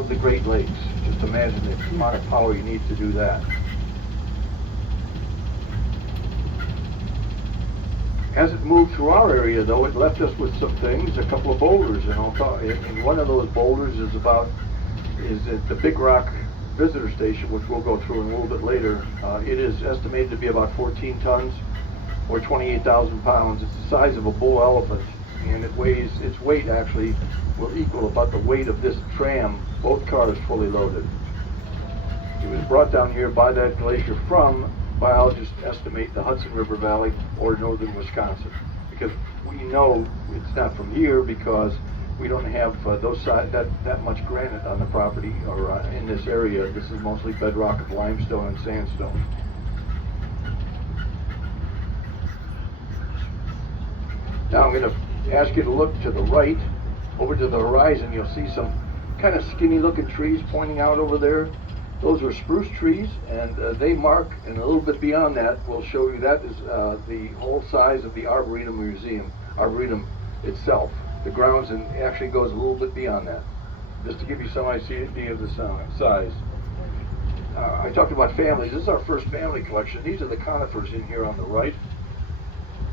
of the Great Lakes. Just imagine the amount of power you need to do that. As it moved through our area, though, it left us with some things, a couple of boulders, and one of those boulders is at the Big Rock Visitor Station, which we'll go through in a little bit later. It is estimated to be about 14 tons, or 28,000 pounds. It's the size of a bull elephant, and its weight actually will equal about the weight of this tram, both cars fully loaded. It was brought down here by that glacier from, biologists estimate, the Hudson River Valley or northern Wisconsin, because we know it's not from here because we don't have that much granite on the property or in this area. This is mostly bedrock of limestone and sandstone. Now I'm going to ask you to look to the right, over to the horizon. You'll see some kind of skinny looking trees pointing out over there. Those are spruce trees, and they mark, and a little bit beyond that, we'll show you that is the whole size of the Arboretum itself. The grounds, and actually goes a little bit beyond that, just to give you some idea of the size. I talked about families. This is our first family collection. These are the conifers in here on the right,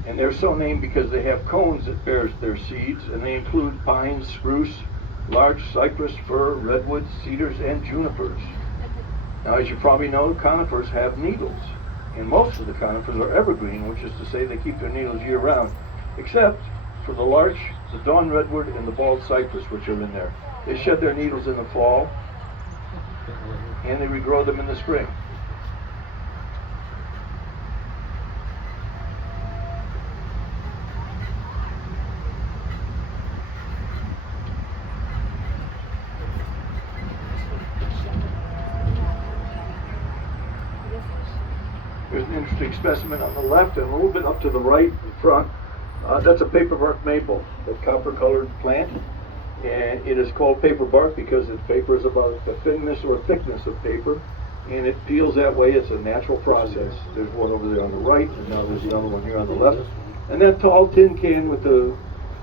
and they're so named because they have cones that bear their seeds, and they include pines, spruce, large cypress, fir, redwoods, cedars, and junipers. Now, as you probably know, conifers have needles, and most of the conifers are evergreen, which is to say they keep their needles year-round, except for the larch, the dawn redwood, and the bald cypress, which are in there. They shed their needles in the fall, and they regrow them in the spring. There's an interesting specimen on the left and a little bit up to the right in front. That's a paperbark maple, a copper-colored plant, and it is called paperbark because paper is about the thinness or thickness of paper, and it peels that way. It's a natural process. There's one over there on the right, and now there's another one here on the left. And that tall tin can with the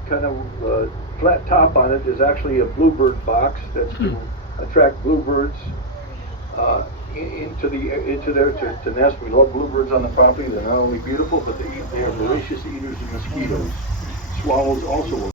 kind of flat top on it is actually a bluebird box that's to attract bluebirds into there to nest. We love bluebirds on the property. They're not only beautiful, but they are voracious eaters of mosquitoes. Swallows also